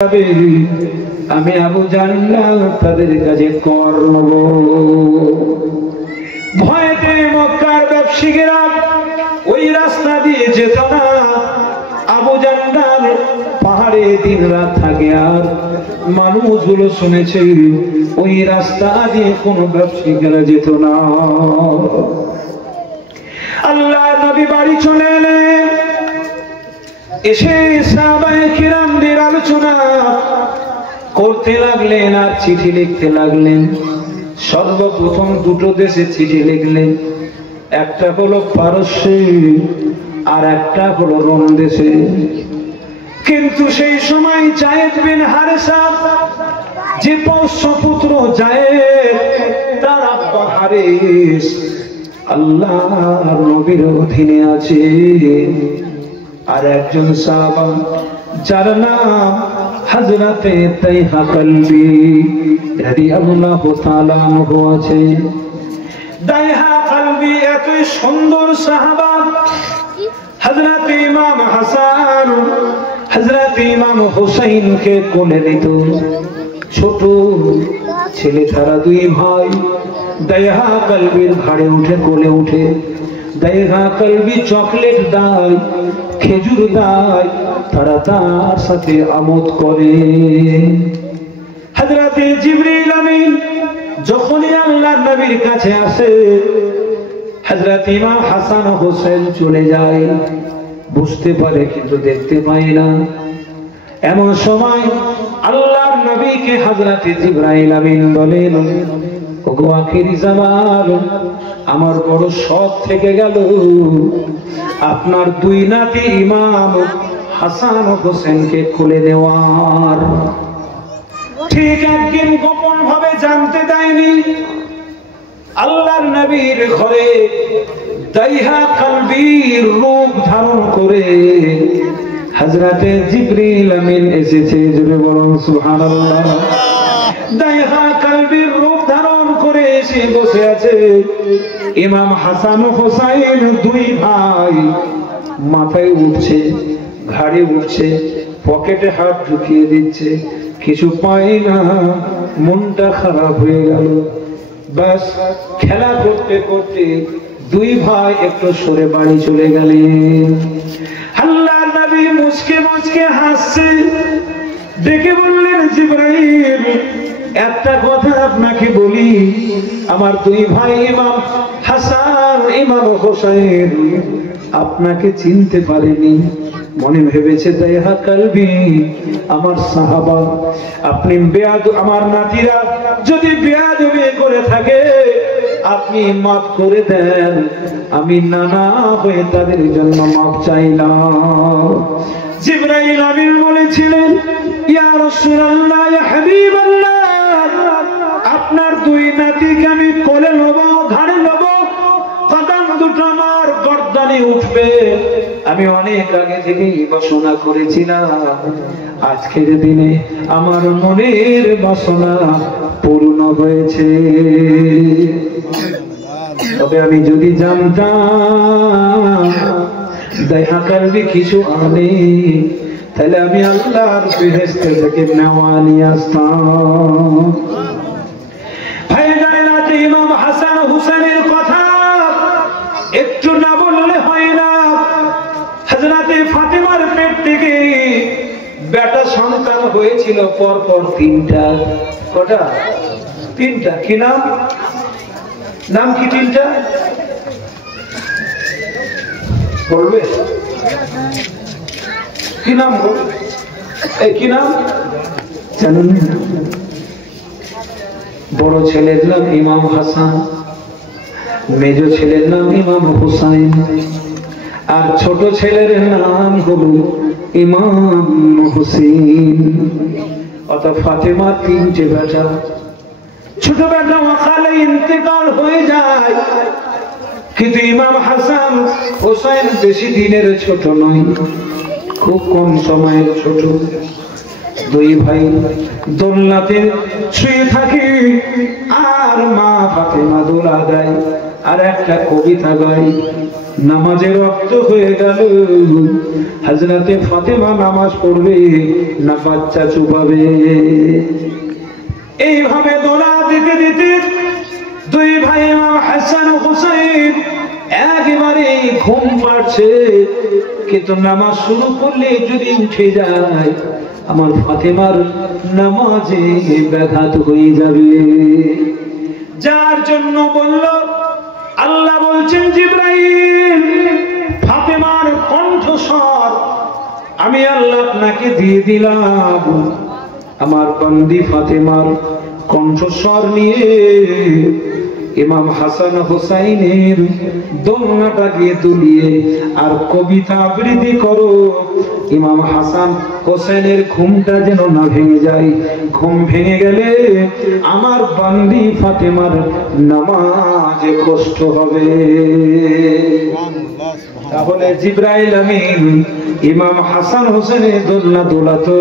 আমি আবু জাহল তাদের কাছে কর নেব। ভয়েতে মক্কার ব্যবসায়ীরা ওই রাস্তা দিয়ে যেত না। আবু জাহল পাহাড়ে দিন রাত থাকে, আর মানুষগুলো শুনেছে ওই রাস্তা দিয়ে কোনো ব্যবসায়ীরা যেত না। আল্লাহ নবী বাড়ি চলে এলেন, এসে সাহাবায়ে কিরামদের আলোচনা করতে লাগলেন আর চিঠি লিখতে লাগলেন। সর্বপ্রথম দুটো দেশে চিঠি লিখলেন, একটা হলো পারস্যে আর একটা হলো রোম দেশে। কিন্তু সেই সময় যায়েদ বিন হারেসা, যে পোষ্যপুত্র যায়েদ, তার আব্বা হারেস আল্লাহর নবীর অধীনে আছে। আর একজন সাহাবা যার নাম হযরতে তাইহা কলবি রাদিয়াল্লাহু তাআলা আনহু আছে। তাইহা কলবি এত সুন্দর সাহাবা, হযরতে ইমাম হাসান হযরতে ইমাম হুসাইনকে কোলে নিত। ছোট ছেলে তারা দুই ভাই তাইহা কলবির ঘাড়ে উঠে কোলে উঠে তাইহা কলবি চকলেট দেয়, খেজুর দেয়, তারা তার সাথে আমোদ করে। হযরতে জিবরিল আমিন যখনই আল্লাহর নবীর কাছে আসে, হযরত ইমাম হাসান ও হোসেন চলে যায়, বুঝতে পারে কিন্তু দেখতে পায় না। এমন সময় আল্লাহর নবীকে হযরতে জিবরাইল আমিন বলেন, ওগো আখিরি জামান, আমার বড় শখ থেকে গেল আপনার দুই নাতি ইমাম হাসান ও হোসেনকে খুলে নেওয়ার। ঠিক একদিন গোপন ভাবে জানতে দেয়নি, আল্লাহর নবীর ঘরে তাইহা কলবির রূপ ধারণ করে হযরতে জিবরিল আমিন এসেছে। জোরে বলুন সুবহানাল্লাহ। তাইহা কলবির রূপ ধারণ করে এসে বসে আছে ইমাম হাসান ও হোসেন দুই ভাই। মাথায় উঠছে, ঘাড়ে উঠছে, পকেটে হাত ঢুকিয়ে দিচ্ছে, কিছু পায় না, মনটা খারাপ হয়ে গেল। বাস খেলা করতে করতে দুই ভাই একটু সরে বাড়ি চলে গেলেন। আল্লাহর নবী মুচকে মুচকে হাসছে, ডেকে বললেন, জিবরাইল একটা কথা আপনাকে বলি, আমার দুই ভাই ইমাম হাসান ইমাম হোসেন আপনাকে চিনতে পারেনি। মনে ভেবেছে তাইহা কলবি আমার সাহাবা, আপনি আমার নাতিরা যদি বেয়াদবি করে থাকে আপনি মাফ করে দেন। আমি নানা হয়ে তাদের জন্য মাফ চাইলাম। জিবরাইল আমিন বলেছিলেন, ইয়া রাসূলুল্লাহ, ইয়া হাবিবাল্লাহ, আপনার দুই নাতিকে আমি কোলে নেব, ঘাড়ে নেব, কদম দুটো আমার গর্দানে উঠবে। আমি অনেক আগে থেকেই বাসনা করেছিলাম, আজকের দিনে আমার মনের বাসনা পূর্ণ হয়েছে। তবে আমি যদি জানতাম তাইহা কলবি কিছু আনে, তাহলে আমি আল্লাহর বেহেশত থেকে নেওয়া নিয়ে আসতাম। ইমাম হাসান হুসেনের কথা একটু না বললে হয় না। হযরতে ফাতেমার পেট থেকে বেটা সন্তান হয়েছিল পরপর তিনটা। কটা? তিনটা। কি নাম? নাম কি তিনটা বলবে? কি নাম? এই কি নাম জানেন? বড় ছেলের নাম ইমাম হাসান, মেজ ছেলের নাম ইমাম হুসাইন, আর ছোট ছেলের নাম হলো ইমাম হুসেন। অর্থাৎ ফাতেমা তিনটে বেটা। ছোট বেটা ওয়াকালে ইন্তেকাল হয়ে যায়, কিন্তু ইমাম হাসান হোসেন বেশি দিনের ছোট নয়, খুব কম সময়ের ছোট। দুই ভাই দোলনাতে শুয়ে থাকে, আর মা ফাতেমা দোলা দেয় আর একটা কবিতা গায়। নামাজের ওয়াক্ত হয়ে গেল, হযরতে ফাতেমা নামাজ পড়বে না বাচ্চা চুপাবে। এইভাবে দোলা দিতে দিতে দুই ভাই ইমাম হাসান ও হুসাইন একেবারে ঘুম পাড়ছে, কিন্তু নামাজ শুরু করলে যদি উঠে যায় আমার ফাতেমার নামাজে ব্যাঘাত হয়ে যাবে। যার জন্য বলল, আল্লাহ বলছেন জিবরাইল ফাতেমার কণ্ঠস্বর আমি আল্লাহ আপনাকে দিয়ে দিলাম, আমার বান্দি ফাতেমার কণ্ঠস্বর নিয়ে ইমাম হাসান হুসাইনের দোলনাটাকে দুলিয়ে আর কবিতা আবৃত্তি করো, ইমাম হাসান হোসেনের ঘুমটা যেন না ভেঙে যায়। ঘুম ভেঙে গেলে আমার বান্দি ফাতেমার নামাজে কষ্ট হবে। তাহলে জিবরাইল আমিন ইমাম হাসান হোসেনের দোলনা দোলাতো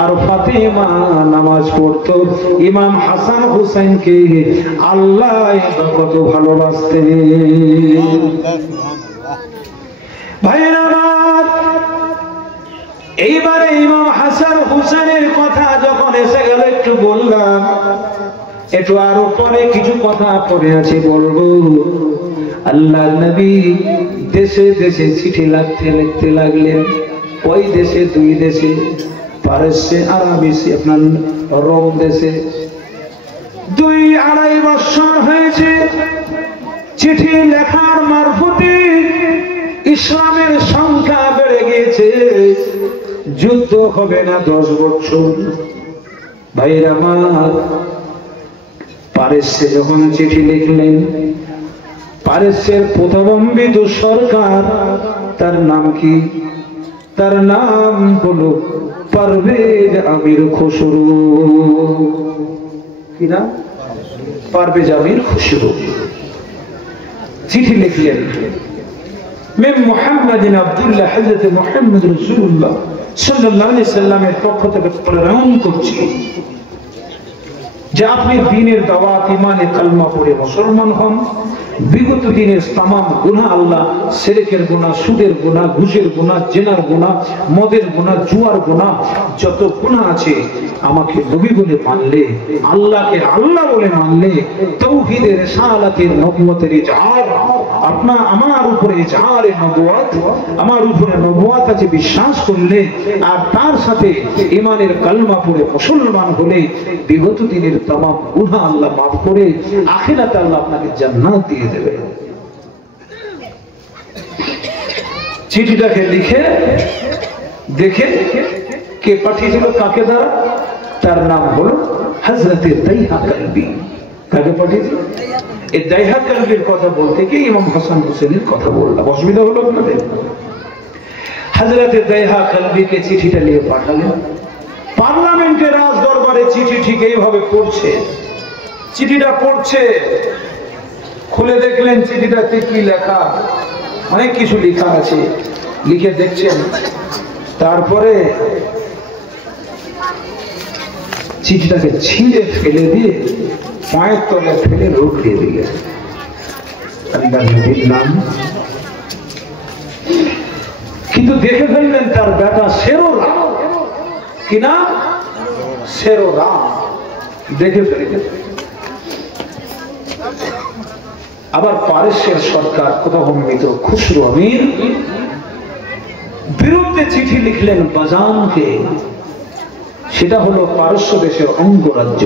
আর ফাতেমা নামাজ পড়তো। ইমাম হাসান হোসেনকে আল্লাহ কত ভালোবাসতেন। ভাইরা আমার, এইবারে ইমাম হাসান হোসেনের কথা যখন এসে গেল একটু বললাম, একটু আরো পরে কিছু কথা পড়ে আছে বলবো। আল্লাহ নবী দেশে দেশে চিঠি লিখতে লাগলেন। ওই দেশে দুই দেশে, পারস্যে আর আপনার রোম দেশে 2-2.5 বছর হয়েছে চিঠি লেখার মারফতে ইসলামের সংখ্যা বেড়ে গিয়েছে। যুদ্ধ হবে না 10 বছর। ভাইরা আমার, পারস্যে যখন চিঠি লিখলেন, পারস্যের প্রতিবম্বিত সরকার, তার নাম কি? তার নাম হলো পারভেজ আমির খুসরো। কি নাম? পারভেজ আমির খুসরো। চিঠি লিখলেন, मैं मोहम्मद अब्दुल्लाह हजरत मोहम्मद रसूलुल्लाह सल्लल्लाहु अलैहि वसल्लमेর পক্ষ থেকে প্রেরণ করছি যে আপনি দ্বীনের দাওয়াত ঈমানে কালমা পড়ে মুসলমান হন। বিগত দিনের तमाम গুনাহ, আল্লাহ শিরকের গুনাহ, সুদের গুনাহ, ঘুষের গুনাহ, জিনার গুনাহ, মদের গুনাহ, জুয়ার গুনাহ, যত গুনাহ আছে আমাকে নবী বলে মানলে, আল্লাহকে আল্লাহ বলে মানলে, তাওহীদের রিসালাতের নবুয়তের ইজহার, আপনার আমার উপরে ইজহারে নবুয়ত, আমার উপরে নবুয়ত আছে বিশ্বাস করলে আর তার সাথে ঈমানের কালমা পড়ে মুসলমান হলে বিগত দিনের तमाम গুনাহ আল্লাহ মাফ করে আখিরাতে আল্লাহ আপনাকে জান্নাত দিয়ে দেবে। চিঠিটাকে লিখে দেখে কে পাঠিয়েছিল, কাকে দ্বারা? তার নাম হলো হযরতে দাইহা কালবি। কাকে পাঠিয়েছিল? এই দাইহা কালবির কথা বলতে গিয়ে ইমাম হাসান হোসেনের কথা বললাম, অসুবিধা হলো আপনাদের? হযরতে দাইহা কালবিকে চিঠিটা নিয়ে পাঠালেন। পার্লামেন্টের রাজ দরবারে চিঠি ঠিক এইভাবে পড়ছে। চিঠিটা পড়ছে, খুলে দেখলেন চিঠিটাতে কি লেখা, অনেক কিছু লেখা আছে। লিখে দেখছেন, তারপরে চিঠিটাকে ছিঁড়ে ফেলে দিয়ে পায়ের তলে ফেলে রোগ দিয়ে দিলেন। কিন্তু দেখে ফেললেন তার বেটা শেরোরা, কি না? শেরোরা দেখে ফেললেন। আবার পারস্যের সরকার প্রতিবম্বিত খুসরো আমির বিরুদ্ধে চিঠি লিখলেন বাজানকে। সেটা হলো পারস্য দেশের অঙ্গরাজ্য।